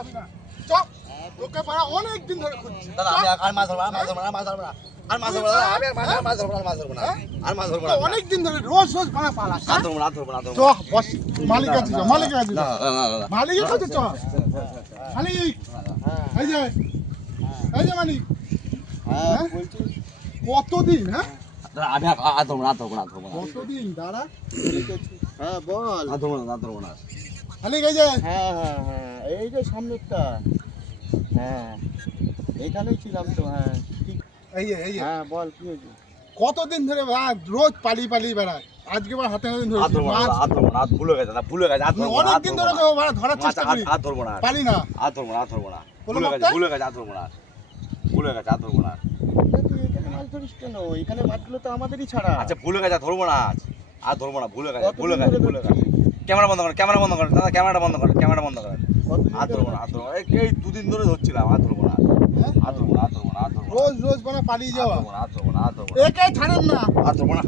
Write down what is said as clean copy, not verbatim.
পাবি না। চ, তোকে পাড়া অনেক দিন ধরে খুঁজছি। দাদা আমি আর মাছ ধরবো না, মাছ ধরবো না, মাছ ধরবো না, আর মাছ ধরবো না, আমি আর মাছ ধরবো না, মাছ ধরবো না, আর মাছ ধরবো না। অনেক দিন ধরে রোজ রোজ পাড়া পালাস। আর ধরবো না, আর ধরবো না, আর ধরবো চ, না। বস, মালিক আছে, চ, মালিক আছে, চ। না, না, না, না। মালিকের কাছে চ। মালিক, এই যে, এই যে মালিক। হ্যাঁ? কতদিন, হ্যাঁ? দাদা আমি আর ধরবো না, আর ধরবো না, আর ধরবো না। কতদিন দাঁড়া? হ্যাঁ বল। আর ধরবো না, আর ধরবো না। মালিক, এই যে, হ্যাঁ হ্যাঁ হ্যাঁ, এই যে সামনেরটা। হ্যাঁ, এখানেই ছিলাম তো। হ্যাঁ ঠিক। এই যে, এই যে। হ্যাঁ বল কি হয়েছে? কতদিন ধরে রোজ পালিয়ে বেড়ায়। আজকে আবার হাতে হাতে আর ধরেছি। ধরবো না, মাছ আর ধরবো না, আর ভুলে গেছে, না ভুলে গেছে, আর ধরবো না, আর অনেকদিন ধরবো ধরে না। ধরার মাছ চেষ্টা করি, আর ধরবো না, পারি না। আর ধরবো না, আর ধরবো না। কোনো ভুলে গেছে, বার্তা? ভুলে গেছে, আর ধরবো না। ভুলে গেছে, আর ধরবো না। তুই এখানে মাছ ধরিস কেন? এখানে মাছগুলো তো আমাদেরই ছাড়া। আচ্ছা ভুলে গেছে, আর ধরবো না আজ। আর ধরবো না, ভুলে গেছে, কতদিন ভুলে ধরে গেছে, ভুলে ধরছিস? গেছে। ক্যামেরা বন্ধ করেন, ক্যামেরা বন্ধ করেন, দাদা ক্যামেরাটা বন্ধ করেন, ক্যামেরা বন্ধ করেন। কতদিন আর ধরে ধরবো না, আর ধরবো না। এই দুদিন ধরে ধরছিলাম, আর ধরবো না, হ্যাঁ? আর ধরবো না, আর ধরবো না, আর ধরবো না। রোজ রোজ মানে পালিয়ে যাওয়া। আর ধরবো না, আর ধরবো না, আর ধরবো না। একে ছাড়েন না। আর ধরবো না।